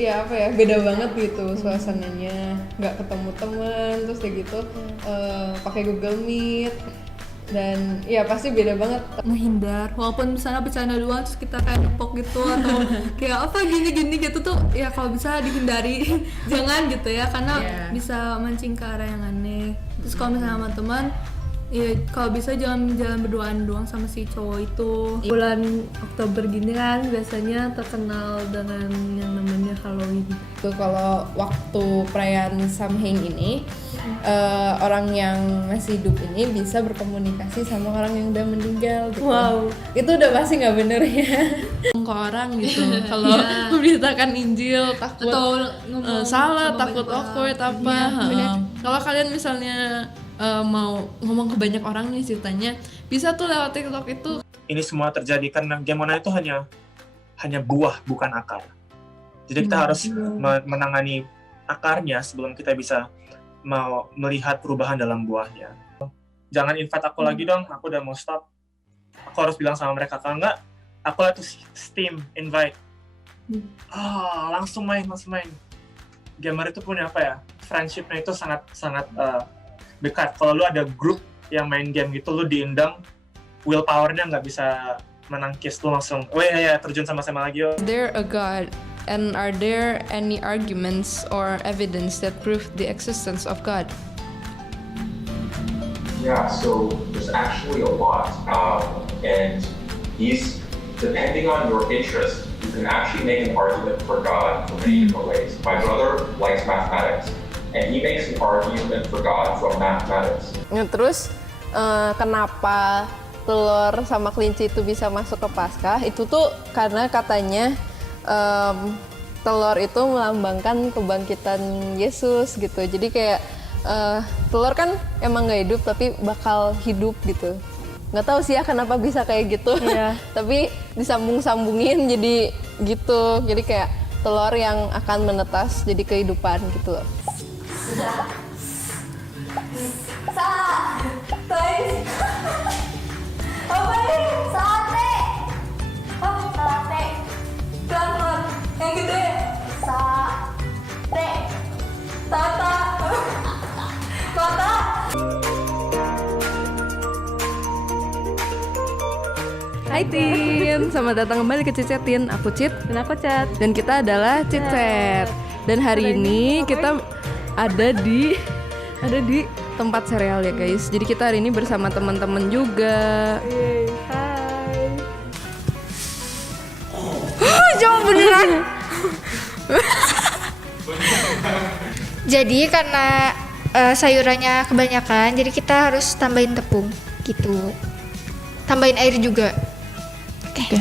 ya apa ya, beda banget gitu suasananya, nggak ketemu teman terus kayak gitu, pakai Google Meet dan ya pasti beda banget. Menghindar, walaupun misalnya bercanda doang terus kita kayak nepok gitu atau kayak apa gini-gini gitu tuh ya kalau bisa dihindari jangan gitu ya, karena bisa mancing ke arah yang aneh. Terus kalau misalnya sama teman ya kalau bisa jangan berduaan doang sama si cowok itu. Bulan Oktober gini kan biasanya terkenal dengan yang namanya Halloween. Tuh kalau waktu perayaan Samhain ini, orang yang masih hidup ini bisa berkomunikasi sama orang yang udah meninggal gitu. Wow. Itu udah pasti nggak bener ya. Ke orang gitu. Kalau memberitakan Injil takut Atau salah, takut awkward apa. Kalau kalian misalnya mau ngomong ke banyak orang nih ceritanya, bisa tuh lewat TikTok itu. Ini semua terjadi karena game online itu hanya buah, bukan akar. Jadi kita harus menangani akarnya sebelum kita bisa mau melihat perubahan dalam buahnya. Jangan invite aku lagi dong, aku udah mau stop. Aku harus bilang sama mereka, kalau enggak, aku tuh Steam invite. Langsung main. Gamer itu punya apa ya? Friendship-nya itu sangat dekat. Kalau lu ada grup yang main game gitu, lu diundang, willpower-nya nggak bisa menangkis, lu langsung, terjun sama-sama lagi yo. Is there a God? And are there any arguments or evidence that prove the existence of God? Yeah, so there's actually a lot, and depending on your interest, you can actually make an argument for God in many different ways. My brother likes mathematics, and he makes an argument for God from mathematics. Terus kenapa telur sama kelinci itu bisa masuk ke Paskah? Itu tuh karena katanya telur itu melambangkan kebangkitan Yesus gitu. Jadi kayak telur kan emang nggak hidup tapi bakal hidup gitu. Nggak tahu sih ya kenapa bisa kayak gitu. Tapi disambung-sambungin jadi gitu. Jadi kayak telur yang akan menetas jadi kehidupan gitu loh. Apa nih? Sate. Sate. Pelan-pelan. Yang gede. Sate. Tata. Tata. Hai Tin, selamat datang kembali ke Cicetin. Aku Cit Dan aku Cat. dan kita adalah Cicet. Dan hari ini kita ada di tempat sereal ya guys. Jadi kita hari ini bersama teman-teman juga. Hai. Jawab beneran. Jadi karena sayurannya kebanyakan, jadi kita harus tambahin tepung gitu. Tambahin air juga. Oke.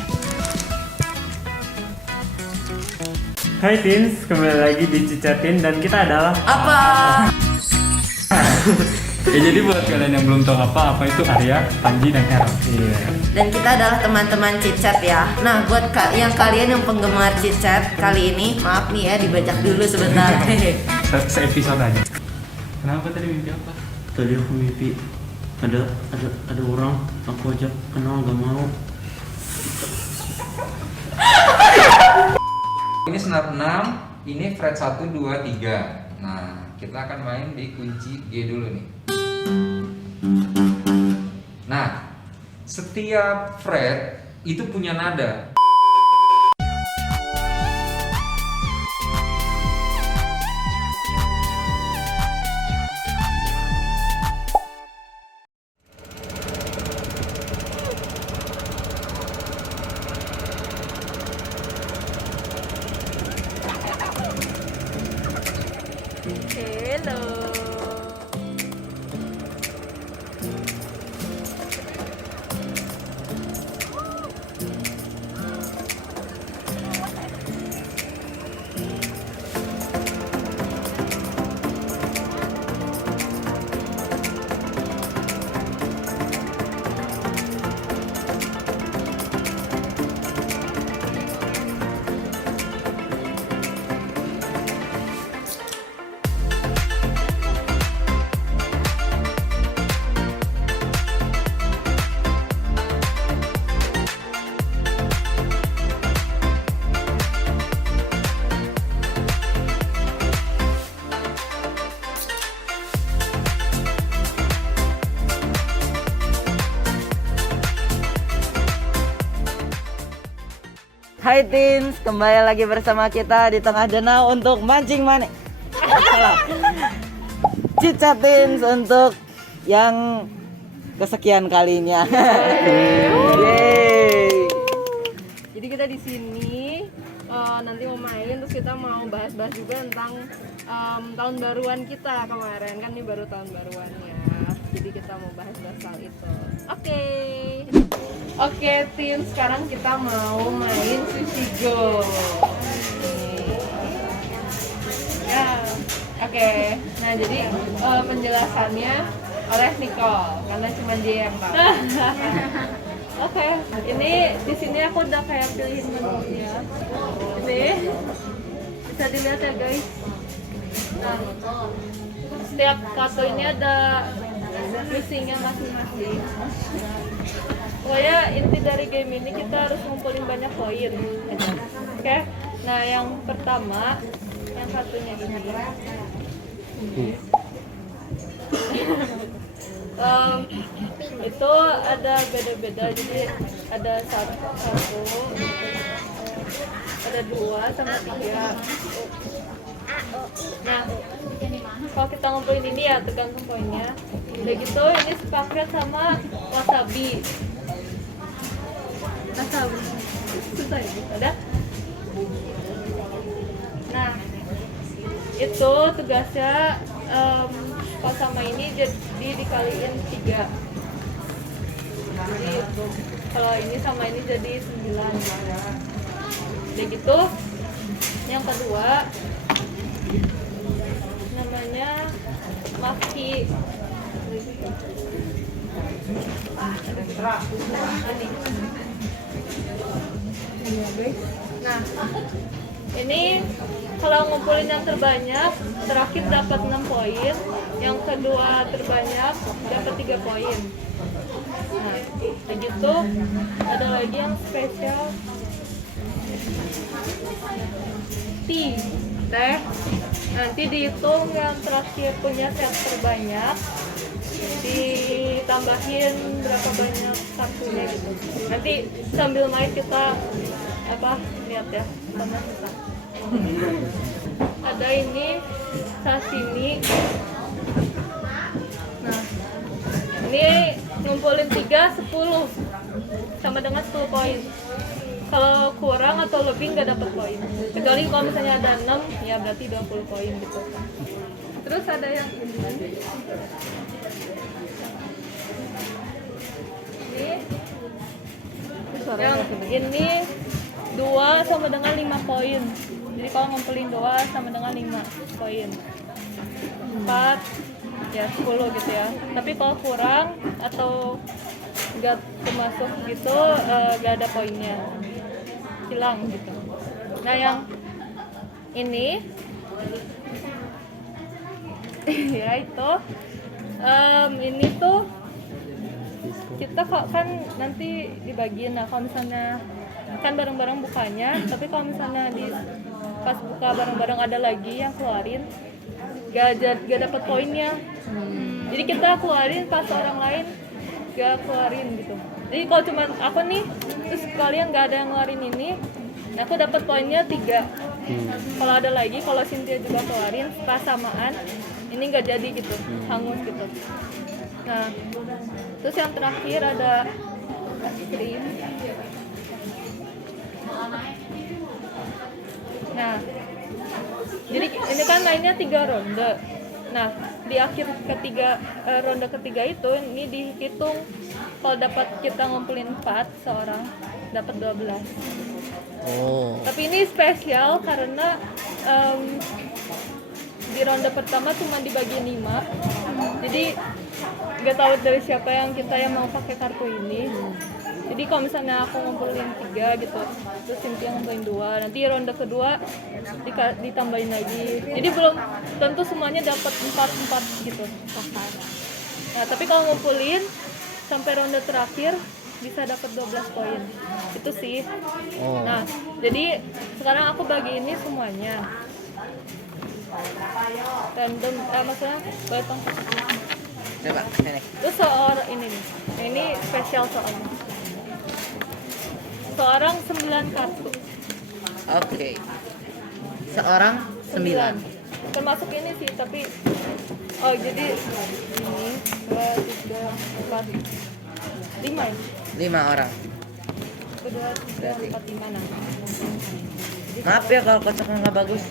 Hai Teens, kembali lagi di Cicetin dan kita adalah Apa? Ya jadi buat kalian yang belum tahu apa itu Arya, Panji dan Erok. Dan kita adalah teman-teman Cicet ya. Nah buat kalian yang penggemar Cicet kali ini, maaf nih ya dibajak dulu sebentar. Se-episode aja. Kenapa tadi mimpi apa? Tadi aku mimpi ada orang aku ajak kenal gak mau. Ini senar 6, ini fret 1, 2, 3. Nah, kita akan main di kunci G dulu nih. Nah, setiap fret itu punya nada. Hai Teens, kembali lagi bersama kita di tengah danau untuk mancing manik. Salah. Cicat Teens untuk yang kesekian kalinya. Yeay. Jadi kita di sini nanti mau main, terus kita mau bahas-bahas juga tentang tahun baruan kita kemarin, kan ini baru tahun baruannya. Jadi kita mau bahas-bahas soal itu. Oke, tim, sekarang kita mau main Sushi Go. Ya, oke. Nah, jadi penjelasannya oleh Nicole, karena cuma dia yang tahu. Oke, ini di sini aku udah kayak pilihin menunya. Ini bisa dilihat ya guys. Nah, setiap kartu ini ada misinya masing-masing. Pokoknya inti dari game ini kita harus ngumpulin banyak poin. Oke, nah yang pertama, yang satunya ini. Itu ada beda-beda, jadi ada satu, ada 2 sama 3. Nah, kalau kita ngumpulin ini ya tergantung poinnya. Udah gitu ini sepaket sama wasabi. Susah ya, ada. Nah, itu tugasnya pas sama ini jadi dikaliin 3. Jadi itu kalau ini sama ini jadi 9. Udah gitu yang kedua namanya maki. Nah, ini kalau ngumpulin yang terbanyak terakhir dapat 6 poin, yang kedua terbanyak dapat 3 poin. Nah, begitu ada lagi yang spesial teh. Nanti dihitung yang terakhir punya set terbanyak, ditambahin berapa banyak kartunya gitu. Nanti sambil main kita lihat ya sama kita. Ada ini sashimi. Nah, ini ngumpulin 3, 10 sama dengan 10 poin. Kalau kurang atau lebih nggak dapat poin. Kecuali kalau misalnya ada 6, ya berarti 20 poin gitu. Terus ada yang ini. Yang ini 2 sama dengan 5 poin. Jadi kalau ngumpulin 2 sama dengan 5 poin. 4 ya 10 gitu ya. Tapi kalau kurang atau nggak termasuk gitu, nggak ada poinnya, hilang gitu. Nah yang ini ya itu ini tuh kita kan nanti dibagiin. Nah kalau misalnya kan bareng-bareng bukanya, tapi kalau misalnya di pas buka bareng-bareng ada lagi yang keluarin, gak dapat poinnya. Jadi kita keluarin pas orang lain gak keluarin gitu. Jadi kalau cuma aku nih, terus kalian gak ada yang ngeluarin ini, aku dapat poinnya 3. Kalau ada lagi, kalau Cynthia juga keluarin pas samaan, ini gak jadi gitu, hangus gitu. Nah, terus yang terakhir ada es krim. Nah, jadi ini kan mainnya 3 ronde. Nah, di akhir ronde ketiga itu ini dihitung kalau dapat kita ngumpulin 4 seorang dapat 12. Tapi ini spesial karena di ronde pertama cuma dibagi 5. Jadi nggak tahu dari siapa yang mau pakai kartu ini. Jadi kalau misalnya aku ngumpulin 3 gitu, terus Cynthia ngumpulin 2, nanti ronde kedua ditambahin lagi. Jadi belum tentu semuanya dapat 4 gitu. Nah, tapi kalau ngumpulin sampai ronde terakhir bisa dapat 12 poin. Itu sih. Nah, jadi sekarang aku bagi ini semuanya. Random, maksudnya batang. Coba, sini. Terus soal ini nih. Ini spesial soalnya. Seorang 9 kartu. Oke. Seorang 9. Termasuk ini sih, tapi oh jadi ini 2, 3, 4, 5 ya? 5 orang. 1, 2, 3, 4, 5 nah. Maaf ya kalau kocoknya nggak bagus.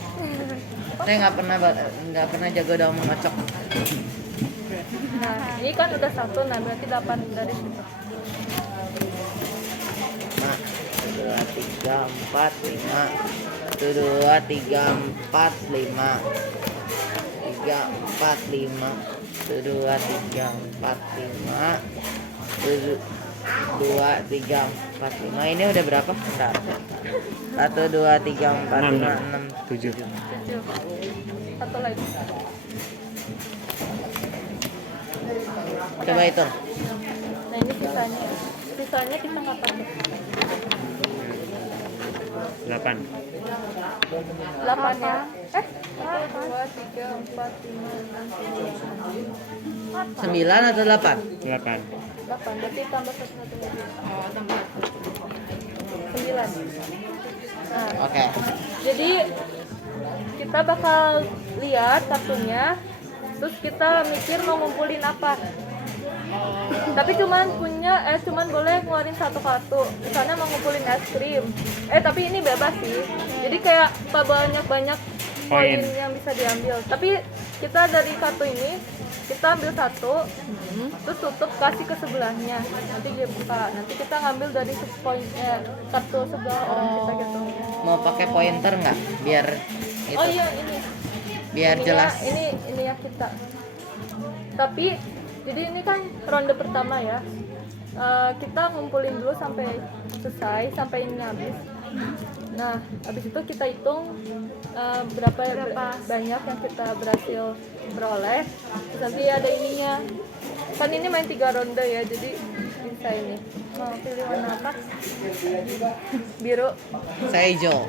Saya nggak pernah jago dalam mengocok. Nah, ini kan udah 1, nah berarti 8 dari situ. 2, 3, 4, 5. 1, 2, 3, 4, 5. 3, 4, 5. 1, 2, 3, 4, 5. 1, 2, 3, 4, 5. Ini udah berapa? 1, 2, 3, 4, 5, 6, 7. 7. Satu lagi. Coba hitung. Nah, ini sisanya. Sisanya kita nggak pakai. 8. 8 ya? 1, 2, 3, 4, 5, 6, 7, 9 atau 8? 8. 8. Berarti tambah satu lagi. Oh, tambah 9. Nah, Oke. jadi kita bakal lihat kartunya, terus kita mikir mau ngumpulin apa. Tapi cuman boleh ngeluarin satu kartu. Misalnya mau ngumpulin es krim. Tapi ini bebas sih. Jadi kayak banyak poin yang bisa diambil. Tapi kita dari kartu ini kita ambil satu, terus tutup kasih ke sebelahnya. Nanti dia buka. Nanti kita ngambil dari kartu sebelah orang kita gitu. Mau pakai pointer nggak? Biar itu. Oh iya ini. Biar Ininya- jelas. Ini ya kita. Tapi jadi ini kan ronde pertama ya. Kita ngumpulin dulu sampai selesai, sampai ini habis. Nah, habis itu kita hitung berapa banyak yang kita berhasil beroleh. Terus nanti ada ininya. Kan ini main 3 ronde ya, jadi bisa ini. Mau pilih warna apa? Biru. Saya hijau.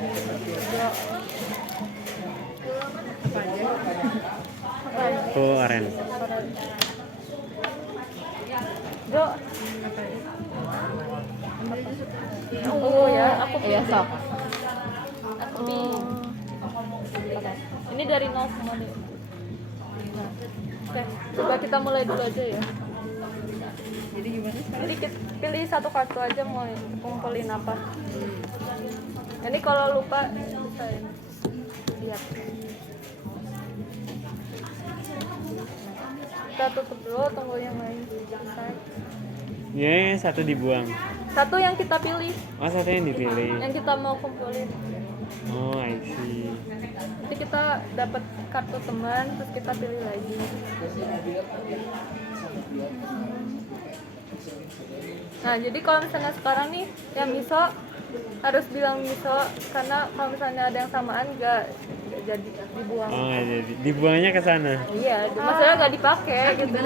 Aku orange. Jo. Oh ya, aku Iya, sok. Aku pink. Ini dari 0 semua deh. Nah, oke, coba kita mulai dulu aja ya. Jadi gimana? Jadi kita pilih satu kartu aja mau kumpulin apa. Ini kalau lupa bisa ini. Lihat. Kita tutup dulu, tunggu yang lain selesai. Ya, satu dibuang. Satu yang kita pilih, Oh, satu yang dipilih. yang kita mau kumpulin. Oh, I see. Nanti kita dapat kartu teman, terus kita pilih lagi. Nah, jadi kalau misalnya sekarang nih yang miso harus bilang miso, karena kalau misalnya ada yang samaan nggak jadi dibuang. Oh, jadi dibuangnya ke sana. Iya, maksudnya nggak dipakai gitu.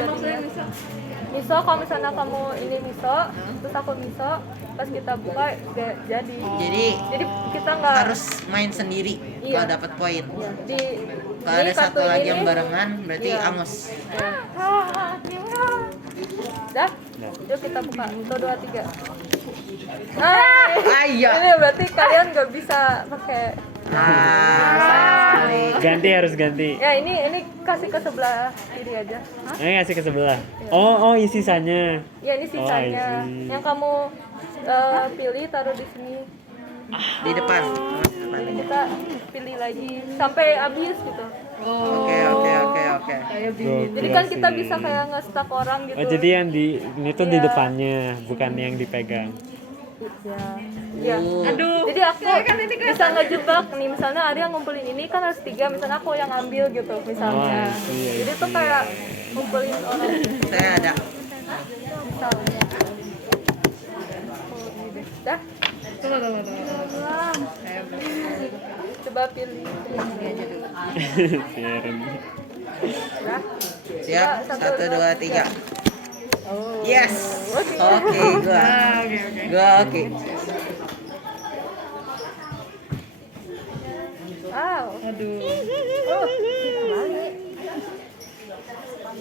Miso kalau misalnya kamu ini miso, terus aku miso, pas kita buka nggak jadi. Jadi kita nggak Harus main sendiri Iya. kalau dapat poin. di Kalau ini ada satu kartu lagi ini- yang barengan berarti Iya. angus. Dah? Yuk kita buka. 1, 2, 3. Ayo. Ini berarti kalian nggak bisa pakai. Sayang sekali. Harus ganti. Ya ini kasih ke sebelah kiri aja. Ngasih ke sebelah. Oh, sisanya. Ya ini sisanya. I see. Yang kamu pilih taruh di sini. Di depan. Nanti kita pilih lagi sampai habis gitu. Oke. Jadi kan kita bisa kayak nge-stuck orang gitu. Oh, jadi yang ini tuh di depannya, bukan yang dipegang. Ya. Aduh. Jadi aku bisa ngejebak nih, misalnya Arya ngumpulin ini kan harus 3, misalnya aku yang ambil gitu misalnya. Oh, iya, Jadi tuh kayak ngumpulin orang Saya ada. misalnya. Dah. Coba pilih. Sharon. Dah. Siap. 1, 2, 3. Oh. Yes. Oke. Oke, gua oke. Wow. Aduh. Oh, kembali.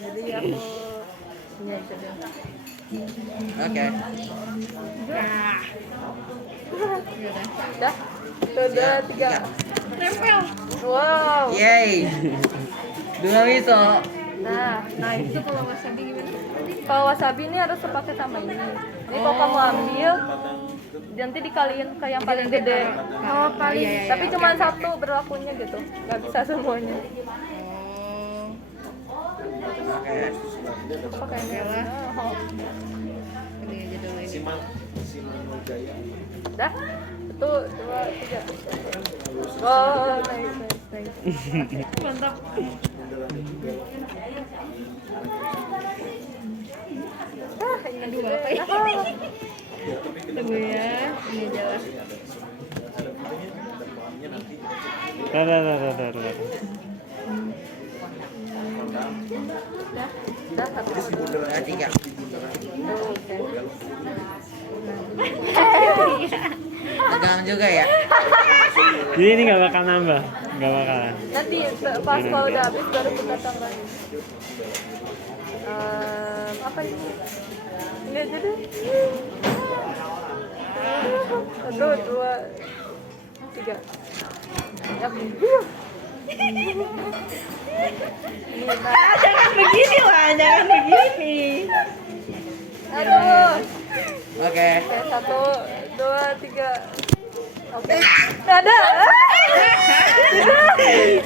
Jadi aku Iya, itu dia. Oke. Udah? Udah, 3. Nempel. Wow. Yeay. 2 miso. Nah itu kalau wasabi gimana? Kalau wasabi ini harus pakai sama ini. Ini kalau kamu ambil, nanti dikaliin ke yang paling gede. Oh, paling. Tapi cuma satu berlakunya gitu, nggak bisa semuanya. Pakai merah. Ini aja dulu ini. Dah, 1, 2, 3. Oh, nice. Mantap. Ini dua apa ya? Tunggu ya, ini jalan. Dah. Dah, 1, 2, 3. Tegang juga ya. Jadi ini nggak bakal nambah, nggak bakalan. Nanti pas kalau udah habis baru kita tambahin. Apa ini? Ini aja deh. 1, 2, 3. Jangan begini lah, jangan begini. Aduh. Oke. 1, 2, 3. Oke. Nggak ada.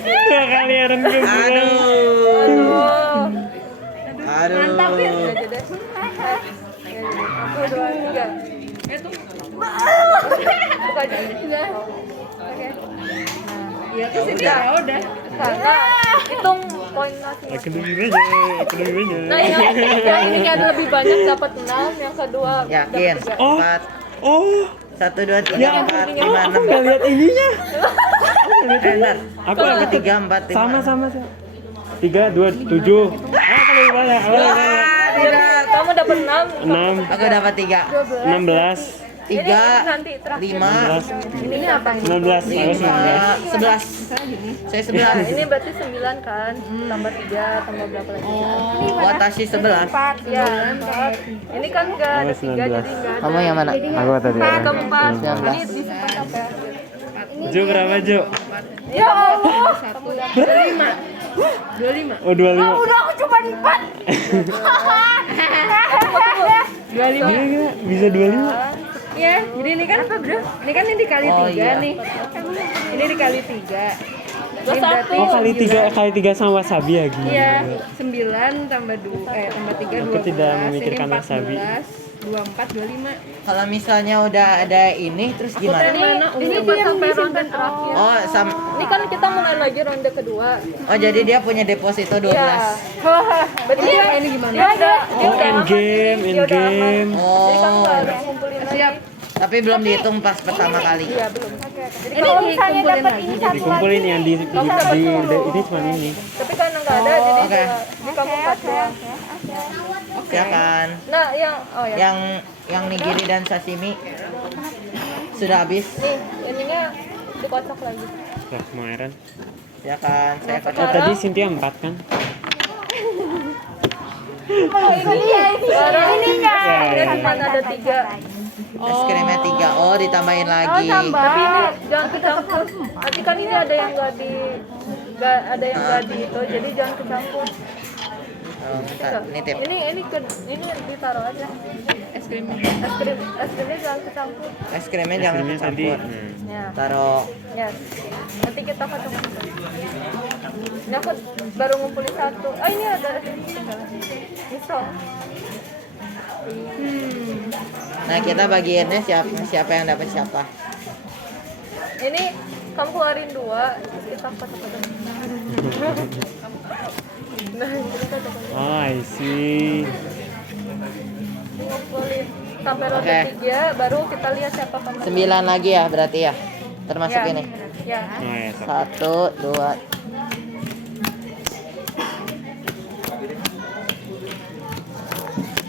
Dua kali Aaron kebulan. Aduh. Aduh. Mantap ya. Aja deh. 1, 2, 3. Itu. Buka aja. Oke. Iya, ke sini ya udah. Karena hitung poin masing-masing. Ekonominya. Nah, yang ini ada lebih banyak dapat 6, yang kedua Yakin? dapat 3. Oh. 4. Oh, 1, 2, 3, ya 4, 5, aku 6. nggak lihat ininya. Bentar. Aku dapat 3, 4, 5. sama. 3, 2, 7. Kalau banyak. Tidak. Kamu dapat 6. 6, Aku dapat 3. 16, 3, Nanti terakhir. 5, Ini apa ini? 19, aku 19. 11. Saya Nah, 11. ini berarti 9 kan? Tambah 3, tambah berapa lagi? Watashi 11. 4. Ya, 4. Ini kan enggak ada 3, jadi enggak ada. Kamu yang mana? Aku tadi. Kamu 4. 19. Ini disimpan sampai akhir. Jo berapa Jo? Ya Allah. Kamu dapat 25. Oh 25. Udah aku cuma 4. 25. Gila, bisa 25. Ya, jadi ini kan apa, Bro? Ini kan ini dikali 3 iya. nih. Ini dikali 3. Ini berarti Oh kali 3 sama wasabi ya gini. Iya, 9 tambah 2 tambah 3 Aku 12. tidak memikirkan Ini wasabi. 24 25. Kalau misalnya udah ada ini terus gimana? Ini dia sampai ronde terakhir. Oh, Ini kan kita mulai lagi ronde kedua. oh jadi dia punya deposito 12. Iya. Berarti ini gimana? Dia Oh udah aman. endgame. Dia udah aman. Oh. Jadi kamu nggak harus ngumpulin lagi. Tapi belum dihitung pas pertama kali. Iya, belum. Jadi Ini kalau misalnya dikumpulin dapat lagi. ini satu Dikumpulin yang di ini cuma ini. Tapi karena nggak ada, jadi Oke. di kamu 4 doang. Silakan. Nah, ya. Yang nigiri dan sashimi sudah habis. Nih, ininya dikocok lagi. Wah kemarin. Silakan, saya Oh kocok. tadi Cynthia 4 kan? Sekarang ininya. ya cuma ada 3. Es krimnya 3. Oh, ditambahin lagi. Tapi ini jangan kecampur. Nanti kan ini ada yang nggak ada yang nggak di itu, jadi jangan kecampur. Oh, bentar, ini tip. Ini ditaruh aja. Es krimnya jangan kecampur. Es krimnya jangan Krimnya tadi. dicampur. Ya. Taruh. Ya. Nanti kita kocok. Ini aku baru ngumpulin 1. Ah, ini ada miso. Nah, kita bagiannya siapa yang dapat siapa. Ini kamu keluarin 2, kita kocok-kocok. Nah, ini kita kocok. Oh I see. Ngumpulin sampai ronde Oke. 3, baru kita lihat siapa pemenang. 9 lagi ya berarti ya. Termasuk Ya. ini. Ya. Oh ya. 1, 2.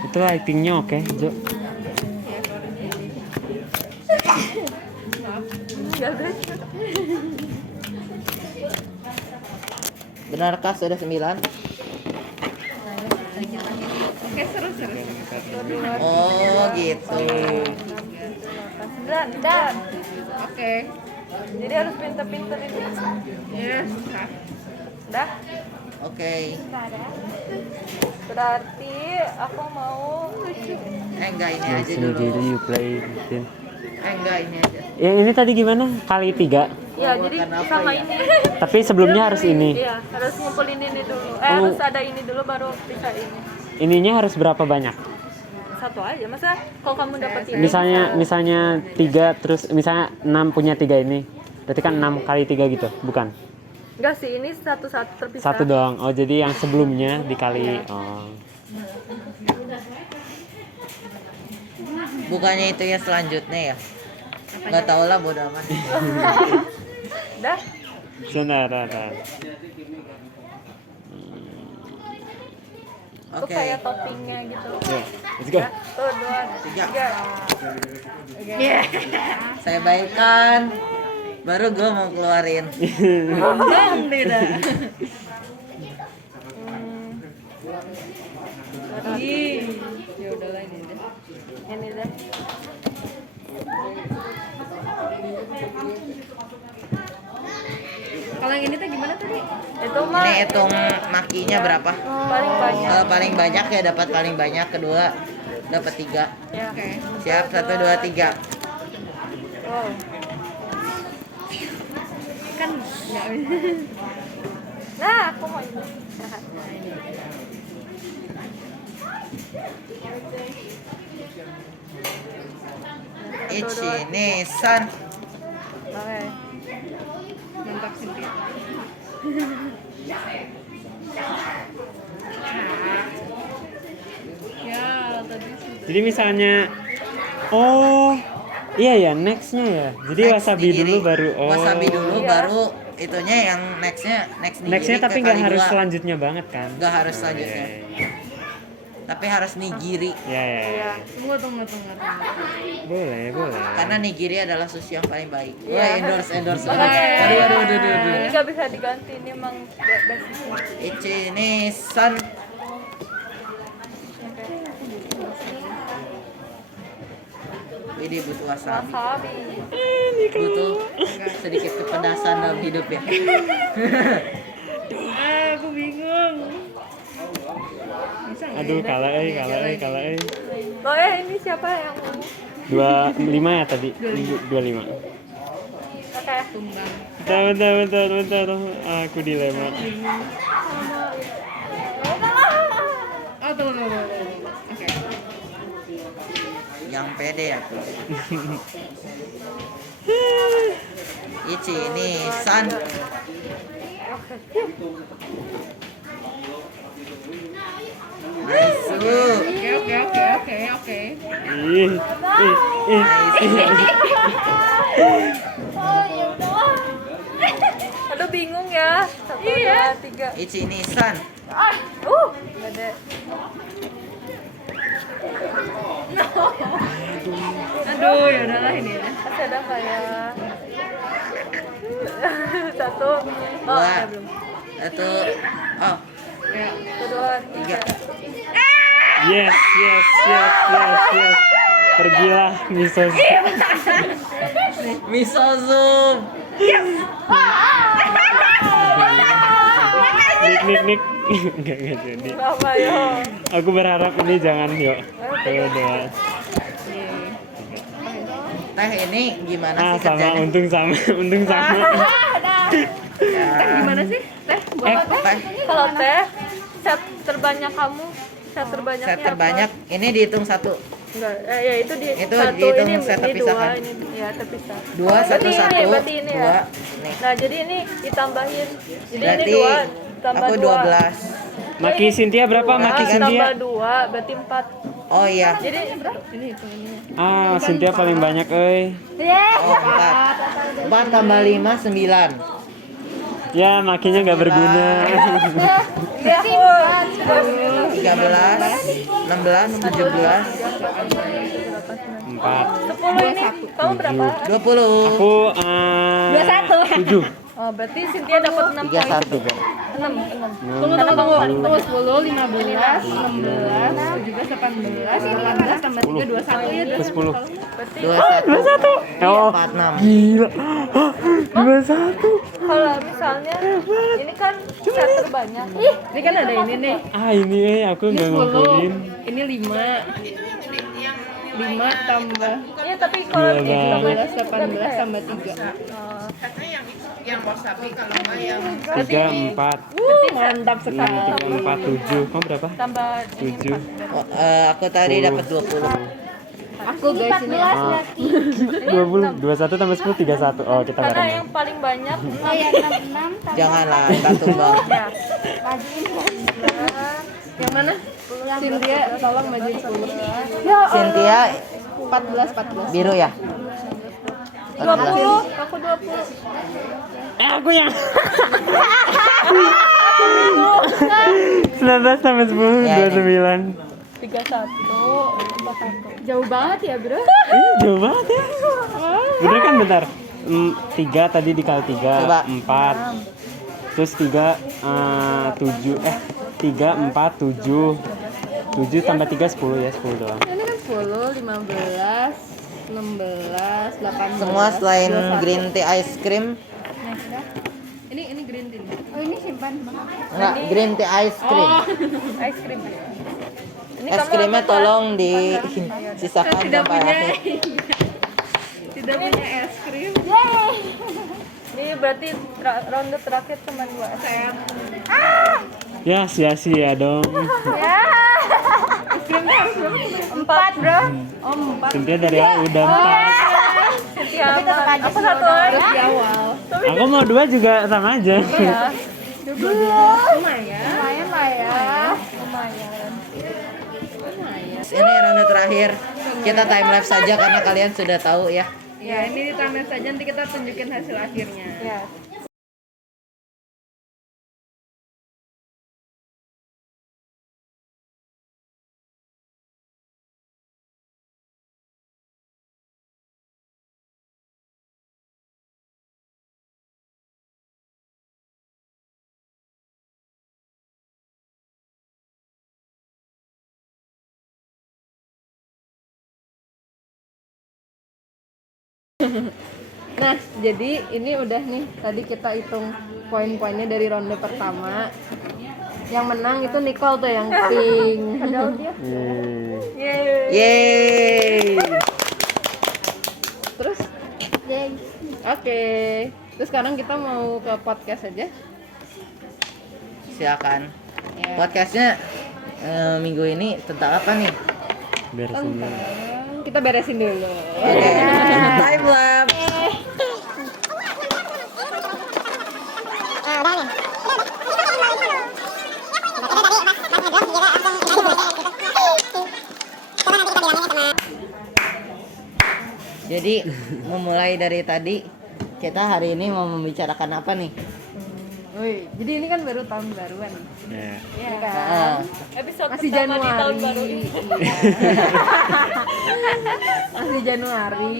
Itu lightingnya oke Jo. Benarkah sudah 9? Oke, seru. 3, 4, 5. Oh gitu. Dan. Oke. Jadi harus pinter-pinter ini. Yes. Dah. Oke. Berarti aku mau Enggak ini aja Sini dulu. jadi you play Vin. Enggak ini aja. Yang ini tadi gimana? Kali 3. ya jadi Makan apa sama ya? ini. Tapi sebelumnya harus ini. Iya, harus ngumpulin ini dulu. Oh. Harus ada ini dulu baru bisa ini. Ininya harus berapa banyak? Satu aja. Masa kalau kamu dapat ini Misalnya 3 terus misalnya 6 punya 3 ini. Berarti kan 6 kali 3 gitu, bukan? enggak sih, ini satu-satu terpisah. Satu doang. Oh, jadi yang sebelumnya dikali oh. Bukannya itu ya selanjutnya ya? Enggak tahu lah bodo amat. Dah. Sebentar. Itu Oke. kayak toppingnya gitu. Ya, let's go. Tuh, 2, 3. Iya. Saya baikkan. Baru gue mau keluarin. Tidak. Ya udahlah ini deh. Ini deh. Kalau yang ini tuh gimana tadi? Itu mah Ini hitung makinya berapa? paling banyak. Kalau paling banyak ya dapat paling banyak, kedua dapat 3. Ya. Siap, 1, 2, 3. Wow. Kan nggak Nah, aku mau ini. Ichi Nissan. Oke. Mantap sih. Ya, tadi sudah. Jadi misalnya oh, iya ya, nextnya ya. Jadi Next wasabi nigiri. dulu baru oh. Wasabi dulu Iya. baru itunya yang nextnya next nigiri Nextnya tapi ke nggak kali harus 2. selanjutnya banget kan? Nggak harus selanjutnya. Tapi harus nigiri. Ya. Tunggu. Boleh. Karena nigiri adalah sushi yang paling baik. Iya. Wah, endorse. Makanya. Aduh. Ini nggak bisa diganti, ini emang basic. Ichi Nissan. Ini butuh wasabi. Wasabi. Butuh sedikit kepedasan dalam hidup ya. Aku bingung. Aduh, kalah. Oh ini siapa yang 25 ya tadi? 25. Oke. Tumbang. Bentar. Aku dilema. Oh tunggu. Oke. Yang pede ya tuh. Ichi Nissan. Nice. Oke. Ih. Aduh bingung ya. 1, 2, 3. Ichi Nissan. Nggak ada. Aduh, ya udahlah ini. Masih ada nggak ya? 1. Oh, 2. ada belum. 1. Oh, 1, 2, 3. 3. Yes. Pergilah miso. Miso Zoom. Nik. Enggak jadi. Apa ya? Aku berharap ini jangan yuk. Udah. Teh ini gimana sih Sama, kerjanya? untung sama. Teh gimana sih? Teh buat apa? Teh Kalau teh set terbanyak kamu, set terbanyaknya set terbanyak ini dihitung 1. Enggak, ya itu di Itu satu dihitung ini set ini terpisah dua kan? ini ya terpisah. 2, 1, 1. Berarti ini ya. 2. Nih. Nah, jadi ini ditambahin. Jadi Berarti ini 2 tambah aku 2. 12. Maki Cynthia berapa? Maki Cynthia? Tambah 2 berarti 4. Oh iya. Jadi ini berapa? Ini hitung ini. Cynthia paling banyak euy. Oh, 4. 4 tambah 5 9. Ya, makinya nggak berguna. Ya, 13, 16, 17, 4. 10 ini. Kamu berapa? 20. Aku 7. Oh, berarti Cynthia dapat 6 poin. 31. Tunggu 10, 15, 16, 17, 18, 18 tambah 3, 21 ya. 10. 21. Oh, 46. gila. 21. Kalau misalnya ini kan set terbanyak. Ini kan ada ini nih. Ah, ini aku nggak ngumpulin. Ini 5. 5 tambah Iya, tapi kalau Gila banget. 17, 18 tambah 3. yang wasabi kalau nggak yang 3, 4, Mantap 5, 3, 4, 7. Kamu berapa? tambah 7. Oh, aku tadi dapat 20. Aku guys ini. 20. 21 tambah 10, 31. Oh, kita karena bareng. yang paling banyak Oh ya 66 Janganlah, tak tumbang. Yang mana? Cynthia tolong majuin 10. Cynthia 14 14. biru ya? 20, aku 20. Aku yang 19 tambah 10, Ya, 29. 31. Jauh banget ya, Bro. Jauh banget ya. Bener kan, bentar. 3 tadi dikali 3, Coba. 4. Terus 3, 7. 3, 4, 7. 7 tambah 3, 10 ya, 10 doang. Ini kan 10, 15, 16, 18. Semua selain green tea ice cream. Ini green tea. Oh, ini simpan. Enggak, green tea ice cream. Ice cream. Es krimnya tolong disisakan Tidak sampai punya. akhir. Tidak punya es krim. Ini berarti ronde terakhir cuma 2 set. Ya, sia-sia dong. Es krimnya harus berapa? 4, Bro. Oh, 4. Cynthia dari awal udah 4. Setia apa satu lagi? Di awal. Aku mau 2 juga sama aja. Iya. Lumayan. Lumayan lah ya. Lumayan. Ini ronde terakhir. Kita time lapse saja karena kalian sudah tahu ya. Ya, ini ditambah saja nanti kita tunjukin hasil akhirnya. Ya. Nah, jadi ini udah nih, tadi kita hitung poin-poinnya dari ronde pertama. Yang menang itu Nicole tuh yang pink. Padahal dia. Yeay. Terus, oke. Terus sekarang kita mau ke podcast aja. Silakan. Podcastnya minggu ini tentang apa nih? Beresin dulu. Kita beresin dulu. Oke. Time lapse. Jadi memulai dari tadi, kita hari ini mau membicarakan apa nih? Wih, jadi ini kan baru tahun baruan. Ya. Iya kan? Episode Masih pertama di Januari. tahun baru ini. Iya. Masih Januari.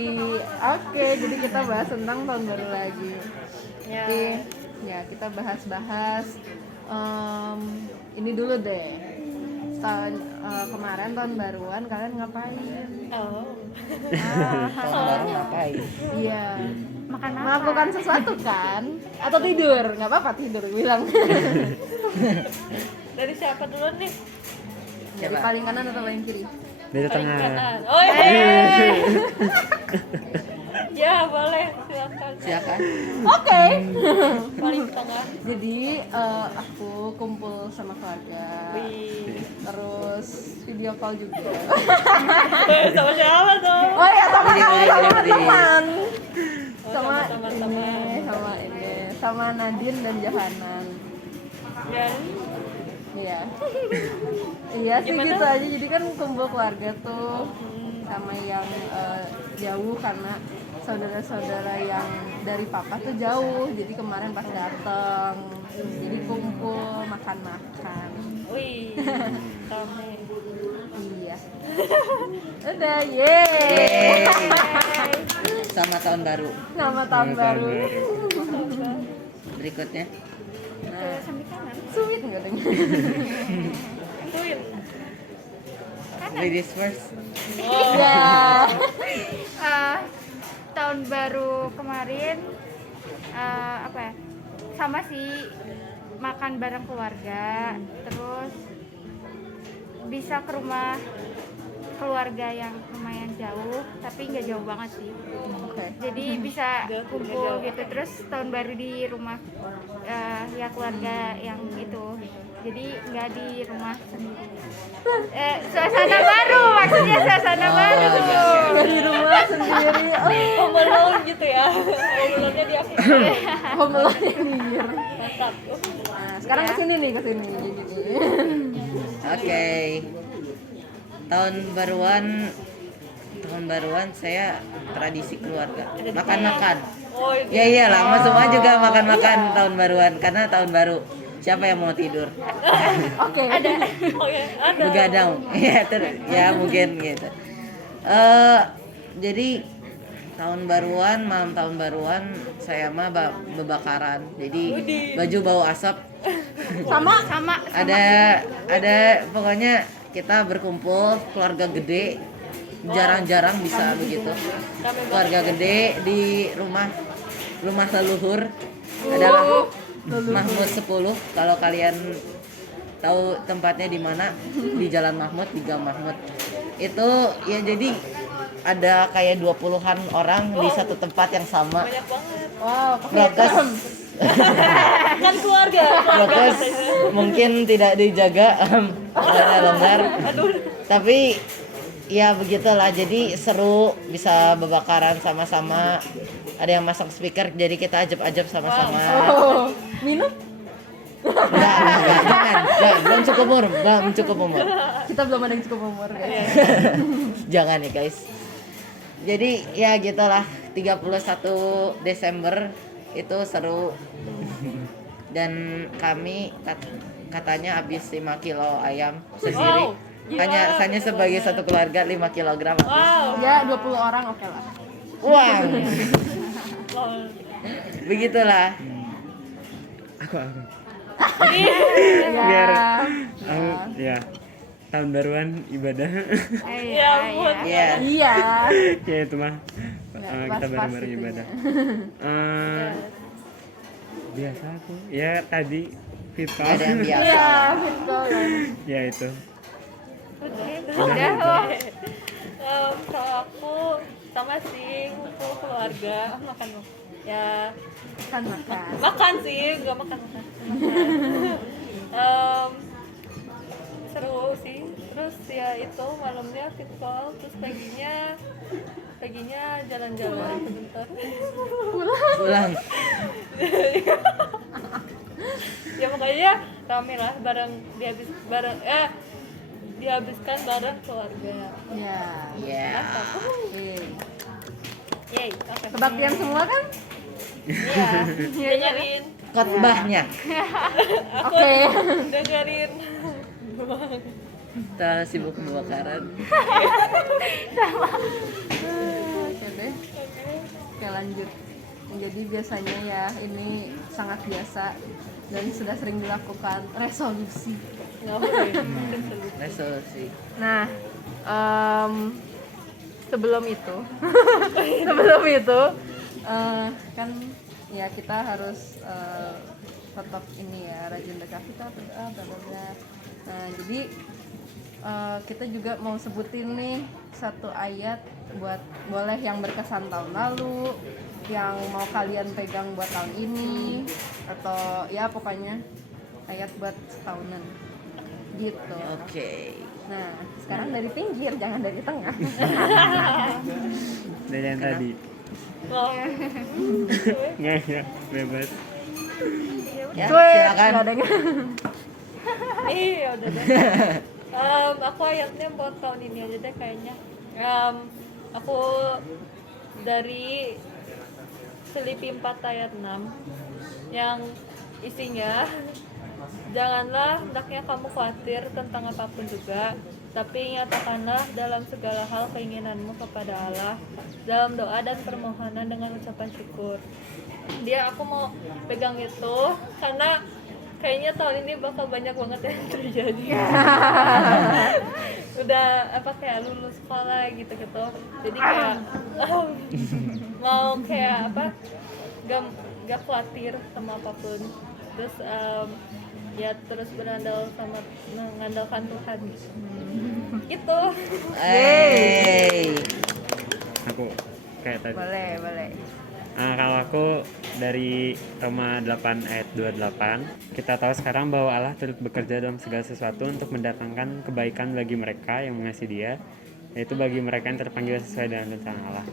Oke, jadi kita bahas tentang tahun baru lagi. Ya. Oke, ya kita bahas-bahas ini dulu deh. Tahun kemarin tahun baruan kalian ngapain? Oh. Ngapain? Iya. Melakukan sesuatu kan? Atau tidur? Nggak apa-apa tidur bilang. Dari siapa dulu nih? Dari paling kanan atau paling kiri? Dari tengah. Kanan. Oh iya. Ya boleh, silakan. Silakan. Oke. Paling tengah. Jadi aku kumpul sama keluarga. Wih. Terus video call juga. Sama siapa dong? Oh ya sama Berdiri. teman-teman. Oh, Sama sama ini, teman-teman. sama Nadine dan Johanan. Dan Iya. Iya sih Gimana? gitu aja. Jadi kan kumpul keluarga tuh sama yang jauh karena saudara-saudara yang dari papa tuh jauh. Jadi kemarin pas dateng, jadi kumpul makan-makan. wih. Rame. Iya. Udah, yeay. Sama tahun baru. Nama tahun baru. Berikutnya. Nah, Tuin. Ladies first. Ya. Tahun baru kemarin apa ya? Sama sih, makan bareng keluarga, terus bisa ke rumah keluarga yang lumayan jauh, tapi nggak jauh banget sih. Jadi bisa kumpul gitu. Terus tahun baru di rumah ya keluarga yang itu. Jadi nggak di rumah sendiri. Suasana baru, maksudnya suasana baru. Di rumah sendiri. Home Alone gitu ya. Home Alone-nya di aku. Home Alone sendiri. Mantap. Nah, sekarang kesini nih, kesini. Oke. Tahun baruan saya tradisi keluarga. Makan-makan. Oh, Ya iyalah, mas semua juga makan-makan tahun baruan karena tahun baru. Siapa yang mau tidur? Oke. ada. Oh ya, ada. Begadang. Ya mungkin gitu. Jadi malam tahun baruan saya mah bebakaran. Jadi baju bau asap. Sama. Ada pokoknya kita berkumpul keluarga gede. Jarang-jarang bisa begitu. Keluarga gede di rumah leluhur adalah Mahmud 10. Kalau kalian tahu tempatnya di mana, di Jalan Mahmud, di Gang Mahmud. Itu ya jadi ada kayak 20-an orang di satu tempat yang sama. Banyak banget. Wow, Prokes Kan keluarga. prokes mungkin tidak dijaga, karena longgar. Tapi ya begitulah, jadi seru, bisa bebakaran sama-sama. Ada yang masang speaker, jadi kita ajab-ajab sama-sama. Oh, minum? Jangan, belum cukup umur. Kita belum ada yang cukup umur, guys. Jangan ya guys. Jadi ya gitulah, 31 Desember itu seru. Dan kami katanya habis 5 kilo ayam sendiri. Hanya sebagai satu keluarga 5 kilogram habis. Wow. Ya, 20 orang oke lah. Wow. Begitulah. Aku. Ya. Aku ya. Tahun baruan ibadah. Ya ampun. Ya. Iya. Ya itu mah. Kita pas-pas bareng-bareng itu ibadah. Biasa aku. Ya tadi virtual. Ada yang biasa. Iya, betul. Ya itu. Udah. Kalau aku sama sih ngumpul keluarga makan ya Kan makan. makan sih nggak makan seru sih. Terus ya itu malamnya virtual, terus paginya jalan-jalan sebentar. Pulang. Ya pokoknya rame lah, dihabiskan bareng keluarga. Ya. Ya. Yeay, oke. Kebaktian semua kan? Iya, dengerin. Khotbahnya. Oke. Dengerin. Terlalu sibuk kebakaran. Oke deh. Oke, lanjut. Jadi biasanya ya ini sangat biasa dan sudah sering dilakukan resolusi. Resolusi. Nah, sebelum itu kan ya kita harus tetap ini ya, rajin baca kitab, berdoa, bla bla bla. Nah, jadi kita juga mau sebutin nih satu ayat buat boleh yang berkesan tahun lalu, yang mau kalian pegang buat tahun ini, atau ya pokoknya ayat buat setahunan gitu. Oke. Nah, sekarang dari pinggir, jangan dari tengah. Dari yang tadi. Nggak, bebas. Ya, Cuek, silakan. nggak ada yang- Iya udah deh. Aku ayatnya buat tahun ini aja deh kayaknya. Aku dari Filipi 4 ayat 6 yang isinya, janganlah hendaknya kamu khawatir tentang apapun juga, tapi nyatakanlah dalam segala hal keinginanmu kepada Allah dalam doa dan permohonan dengan ucapan syukur. Aku mau pegang itu karena kayaknya tahun ini bakal banyak banget yang terjadi. Udah kayak lulus sekolah gitu-gitu. Jadi kayak mau kayak gak khawatir sama apapun. Terus ya terus mengandalkan Tuhan gitu. Gitu. Aku kayak tadi. Boleh. Kalau aku dari Roma 8 ayat 28, kita tahu sekarang bahwa Allah turut bekerja dalam segala sesuatu untuk mendatangkan kebaikan bagi mereka yang mengasihi Dia, yaitu bagi mereka yang terpanggil sesuai dengan rencana Allah.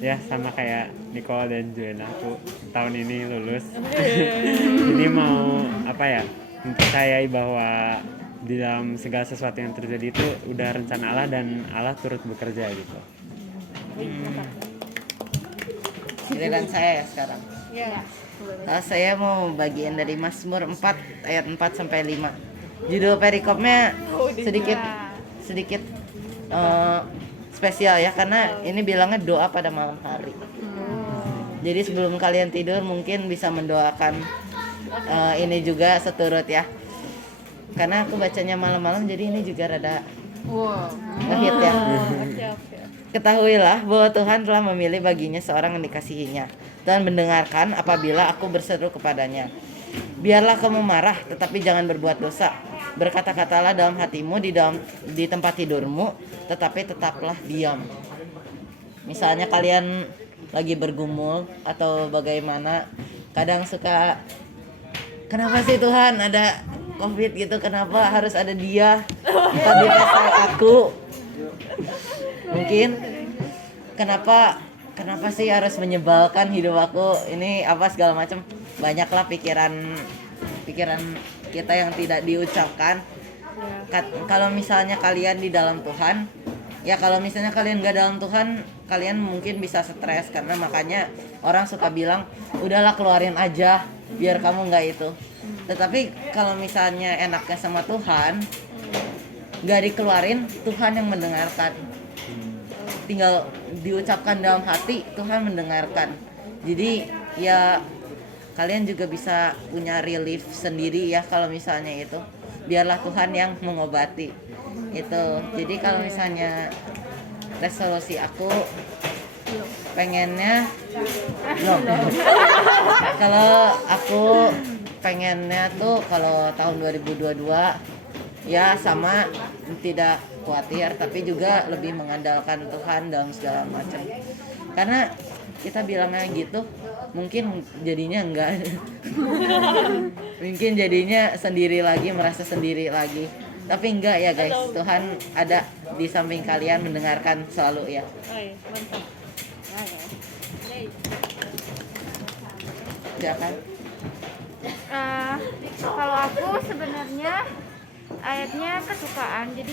Ya sama kayak Nicole dan Joanna, aku tahun ini lulus. Jadi mau mempercayai bahwa di dalam segala sesuatu yang terjadi itu udah rencana Allah dan Allah turut bekerja gitu. Giliran saya ya sekarang. Ya. Saya mau bagian dari Mazmur 4 ayat 4 sampai 5. Judul perikopnya sedikit spesial ya, karena ini bilangnya doa pada malam hari. Jadi sebelum kalian tidur mungkin bisa mendoakan ini juga seturut ya. Karena aku bacanya malam-malam, jadi ini juga rada ngehit ya. Ketahuilah bahwa Tuhan telah memilih baginya seorang yang dikasihinya. Tuhan mendengarkan apabila aku berseru kepadanya. Biarlah kamu marah, tetapi jangan berbuat dosa. Berkata-katalah dalam hatimu di tempat tidurmu, tetapi tetaplah diam. Misalnya kalian lagi bergumul atau bagaimana, kadang suka, kenapa sih Tuhan ada COVID gitu, kenapa harus ada dia tadi pasal aku, mungkin kenapa sih harus menyebalkan hidup aku ini segala macam, banyaklah pikiran kita yang tidak diucapkan. Kalau misalnya kalian di dalam Tuhan, ya kalau misalnya kalian gak dalam Tuhan, kalian mungkin bisa stres, karena makanya orang suka bilang udahlah keluarin aja biar kamu gak itu. Tetapi kalau misalnya enaknya sama Tuhan, gak dikeluarin, Tuhan yang mendengarkan. Tinggal diucapkan dalam hati, Tuhan mendengarkan. Jadi ya kalian juga bisa punya relief sendiri ya kalau misalnya itu. Biarlah Tuhan yang mengobati itu. Jadi kalau misalnya resolusi aku pengennya kalau aku pengennya tuh kalau tahun 2022 ya sama, tidak khawatir tapi juga lebih mengandalkan Tuhan dalam segala macam. Karena kita bilangnya gitu, mungkin jadinya enggak. Mungkin jadinya sendiri lagi, merasa sendiri lagi. Tapi enggak ya guys, Tuhan ada di samping kalian mendengarkan selalu ya. Mantap. Ya kan? Kalau aku sebenarnya ayatnya kesukaan, jadi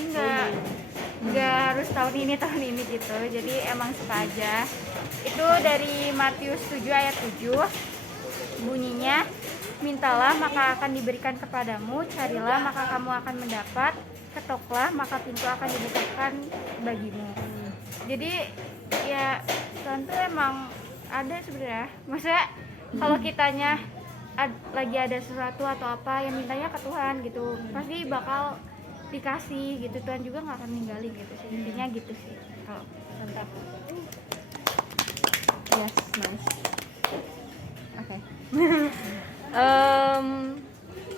nggak harus tahun ini gitu, jadi emang suka aja. Itu dari Matius 7 ayat 7, bunyinya, mintalah maka akan diberikan kepadamu, carilah maka kamu akan mendapat, ketoklah maka pintu akan dibukakan bagimu. Jadi ya Tuhan tuh emang ada sebenarnya. Maksudnya kalau kitanya lagi ada sesuatu atau apa yang mintanya ke Tuhan gitu, pasti bakal dikasih gitu. Tuhan juga nggak akan ninggalin gitu sih, intinya gitu sih. Kalau mantap. Yes, nice. Oke.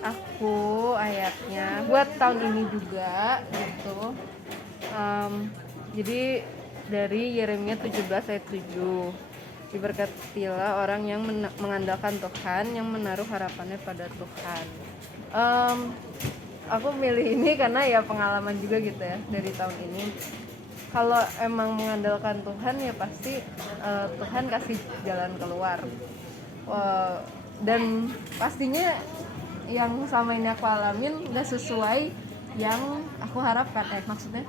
Aku ayatnya buat tahun ini juga gitu. Jadi dari Yeremia 17 ayat 7. Diberkatilah orang yang mengandalkan Tuhan, yang menaruh harapannya pada Tuhan. Aku milih ini karena ya pengalaman juga gitu ya dari tahun ini. Kalau emang mengandalkan Tuhan ya pasti Tuhan kasih jalan keluar. Dan pastinya yang sama ini aku alamin gak sesuai yang aku harapkan. Maksudnya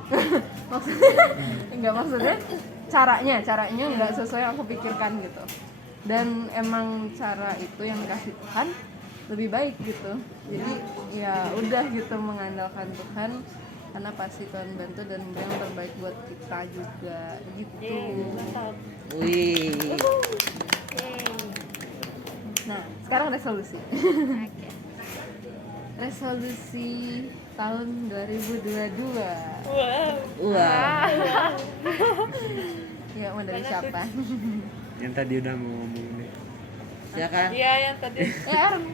caranya nggak sesuai yang aku pikirkan gitu. Dan emang cara itu yang dikasih Tuhan lebih baik gitu. Jadi ya udah gitu, mengandalkan Tuhan karena pasti Tuhan bantu dan yang terbaik buat kita juga gitu. Wih. Nah, sekarang resolusi. Oke. Resolusi tahun 2022. Wah. Ya, mau dari siapa? Yang tadi udah mau ngomong deh. Silakan. Iya yang tadi. Aaron.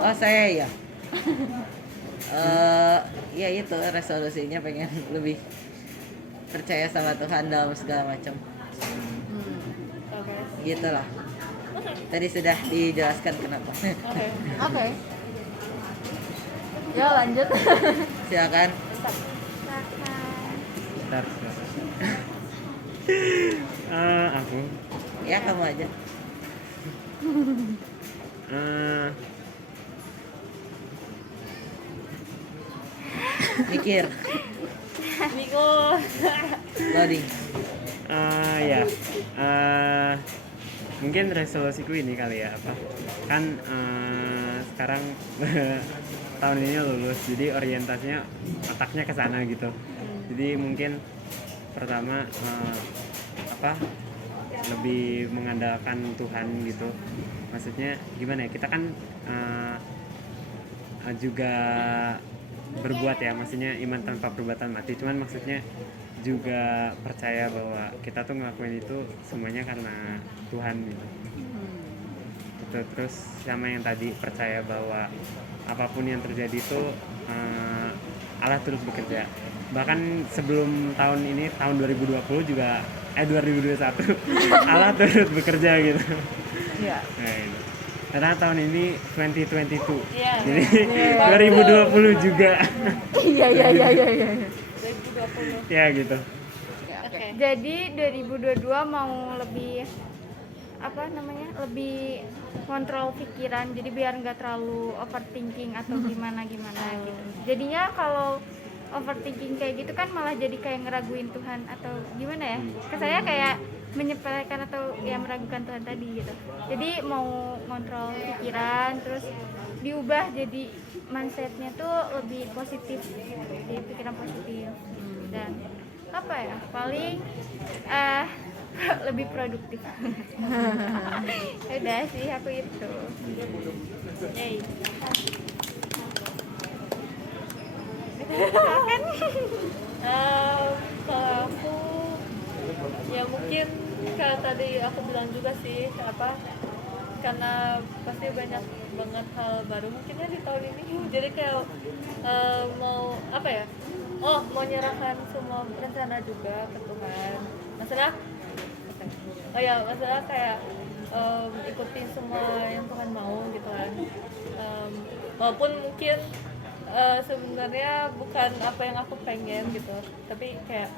Oh, saya ya. Ya itu resolusinya pengen lebih percaya sama Tuhan dalam segala macam. Gitu lah. Tadi sudah dijelaskan kenapa. Oke. Ya, lanjut. Silakan. Bentar. Aku Ya kamu aja. Mikir. Loading. Ya, mungkin resolusiku ini kali ya apa? Kan sekarang tahun ini lulus, jadi orientasinya otaknya ke sana gitu. Jadi mungkin pertama lebih mengandalkan Tuhan gitu. Maksudnya gimana ya? Kita kan juga berbuat ya, maksudnya iman tanpa perbuatan mati. Cuman maksudnya juga percaya bahwa kita tuh ngelakuin itu semuanya karena Tuhan gitu. Terus sama yang tadi percaya bahwa apapun yang terjadi itu Allah terus bekerja. Bahkan sebelum tahun ini, tahun 2020 juga 2021 Allah terus bekerja gitu. Iya. Nah, itu. Karena tahun ini 2022. Iya. Jadi 2020 juga. Iya. 2020. Ya gitu. Oke. Jadi 2022 mau lebih lebih kontrol pikiran, jadi biar nggak terlalu overthinking atau gimana gitu. Jadinya kalau overthinking kayak gitu kan malah jadi kayak ngeraguin Tuhan atau gimana ya? Ke saya kayak menyepelekan atau ya meragukan Tuhan tadi gitu. Jadi mau kontrol pikiran, terus diubah jadi mindsetnya tuh lebih positif, jadi pikiran positif. Dan apa ya? Paling lebih produktif. Udah sih aku itu. Yay. Kalau aku ya mungkin kayak tadi aku bilang juga sih karena pasti banyak banget hal baru mungkinnya di tahun ini. Jadi kayak mau mau nyerahkan semua rencana juga ke Tuhan. Masalah kayak ikutin semua yang Tuhan mau gitu kan. Walaupun mungkin sebenarnya bukan apa yang aku pengen gitu, tapi kayak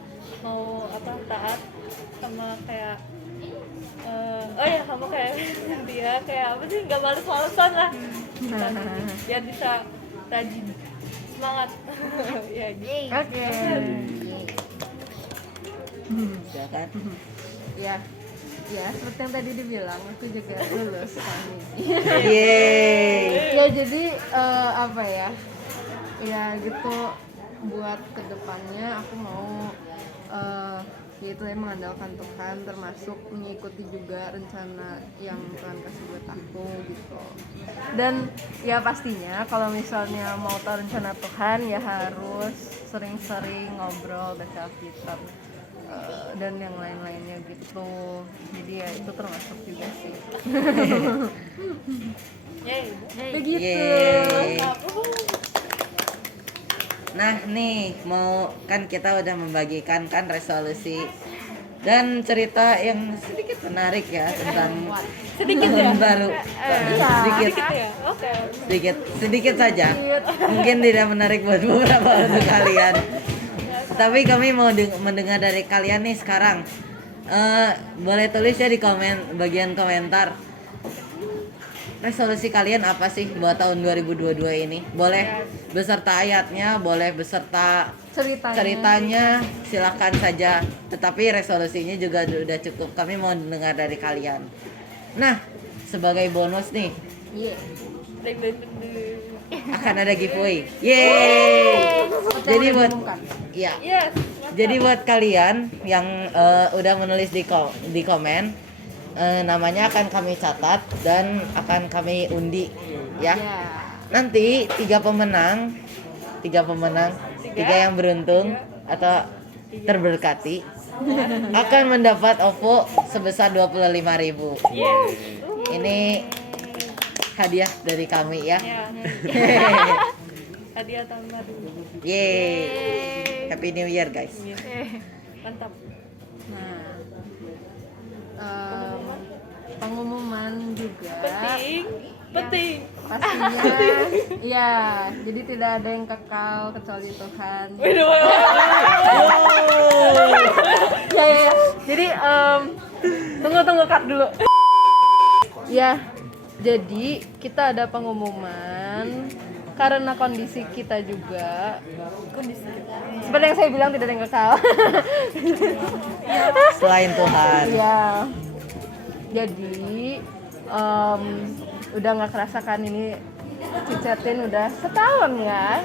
mau taat sama kayak kamu kayak dia kayak apa sih, nggak males-malesan lah biar bisa rajin semangat. Ya gitu. Oke. Silakan. Ya, seperti yang tadi dibilang, aku juga lulus tahun ini. Yeay. Ya, jadi ya gitu, buat kedepannya aku mau yaitu mengandalkan Tuhan, termasuk mengikuti juga rencana yang Tuhan kasih buat aku gitu. Dan ya pastinya kalau misalnya mau tahu rencana Tuhan ya harus sering-sering ngobrol, baca Alkitab dan yang lain-lainnya gitu. Jadi ya itu termasuk juga sih. Begitu. Nah nih, kan kita udah membagikan kan resolusi dan cerita yang sedikit menarik ya tentang tahun baru. Sedikit saja. Mungkin tidak menarik buat beberapa untuk kalian. Tapi kami mau mendengar dari kalian nih sekarang. Boleh tulis ya di bagian komentar. Resolusi kalian apa sih buat tahun 2022 ini? Boleh beserta ayatnya, boleh beserta ceritanya, silakan saja. Tetapi resolusinya juga udah cukup. Kami mau dengar dari kalian. Nah, sebagai bonus nih, akan ada giveaway. Yeay! Jadi buat kalian yang udah menulis di komen, namanya akan kami catat dan akan kami undi ya. Nanti tiga pemenang, tiga yang beruntung atau terberkati akan mendapat OVO sebesar 25.000. Ini hadiah dari kami ya. Hadiah tahun baru. Yeay. Happy New Year guys. Mantap. Nah, pengumuman juga Penting. pastinya. Iya, jadi tidak ada yang kekal kecuali Tuhan. Ya. Jadi tunggu cut dulu. Ya, jadi kita ada pengumuman karena kondisi kita juga. Seperti yang saya bilang tidak ada yang kekal. Selain Tuhan. Iya. Jadi udah nggak kerasa kan ini Cicetin udah setahun ya?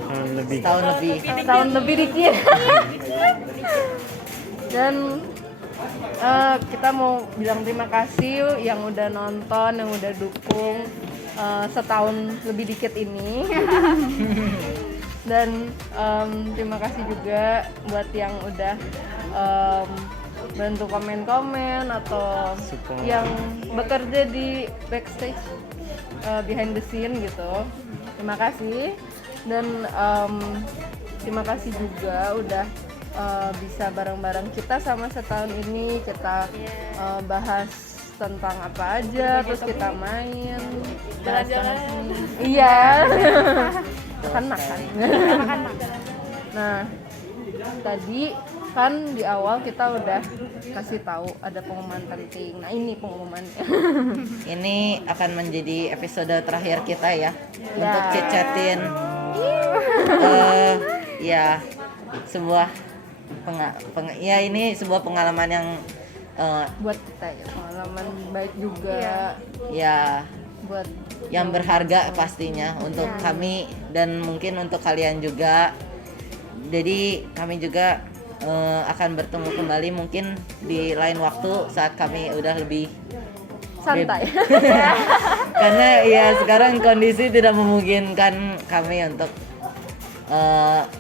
Setahun lebih dikit. Dan kita mau bilang terima kasih yang udah nonton, yang udah dukung setahun lebih dikit ini. Dan terima kasih juga buat yang udah bantu komen-komen atau Support. yang bekerja di backstage, behind the scene gitu. Terima kasih. Dan terima kasih juga udah bisa bareng-bareng kita sama setahun ini. Kita bahas tentang apa aja, terus kita main Jalan-jalan. Iya. Makan. Nah, tadi kan di awal kita udah kasih tahu ada pengumuman penting. Nah, ini pengumumannya. Ini akan menjadi episode terakhir kita ya untuk Cicetin. Ya, sebuah ya ini sebuah pengalaman yang Buat kita ya, pengalaman baik juga. ya Buat yang berharga pastinya untuk kami dan mungkin untuk kalian juga. Jadi kami juga akan bertemu kembali mungkin di lain waktu saat kami udah lebih santai. Karena ya sekarang kondisi tidak memungkinkan kami untuk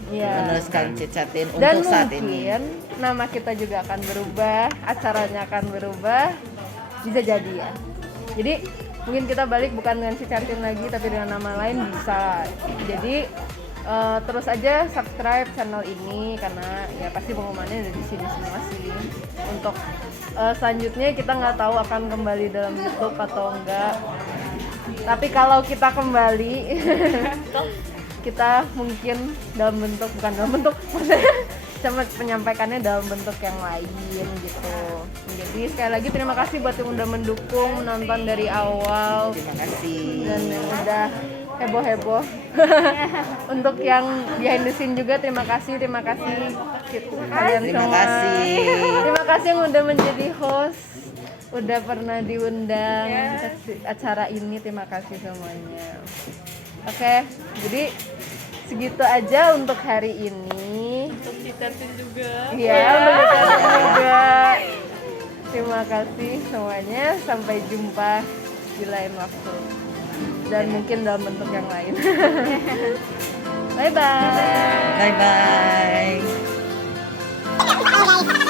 meneruskan Cicetin Dan untuk saat ini. mungkin nama kita juga akan berubah, acaranya akan berubah, bisa jadi ya. Jadi mungkin kita balik bukan dengan Cicetin lagi tapi dengan nama lain bisa. Jadi terus aja subscribe channel ini karena ya pasti pengumumannya ada di sini semua sih. Untuk selanjutnya kita nggak tahu akan kembali dalam YouTube atau enggak. Tapi kalau kita kembali kita mungkin bukan dalam bentuk sama menyampaikannya dalam bentuk yang lain gitu. Jadi sekali lagi terima kasih buat yang udah mendukung, menonton dari awal. Terima kasih. Dan yang udah heboh-heboh. Untuk yang behind the scene juga terima kasih kalian Terima semua. kasih. Terima kasih yang udah menjadi host, udah pernah diundang ke acara ini. Terima kasih semuanya. Oke, jadi segitu aja untuk hari ini. Untuk Cicetin juga. Iya, untuk Cicetin juga. Terima kasih semuanya. Sampai jumpa di lain waktu. Dan mungkin dalam bentuk yang lain. Bye bye. Bye bye.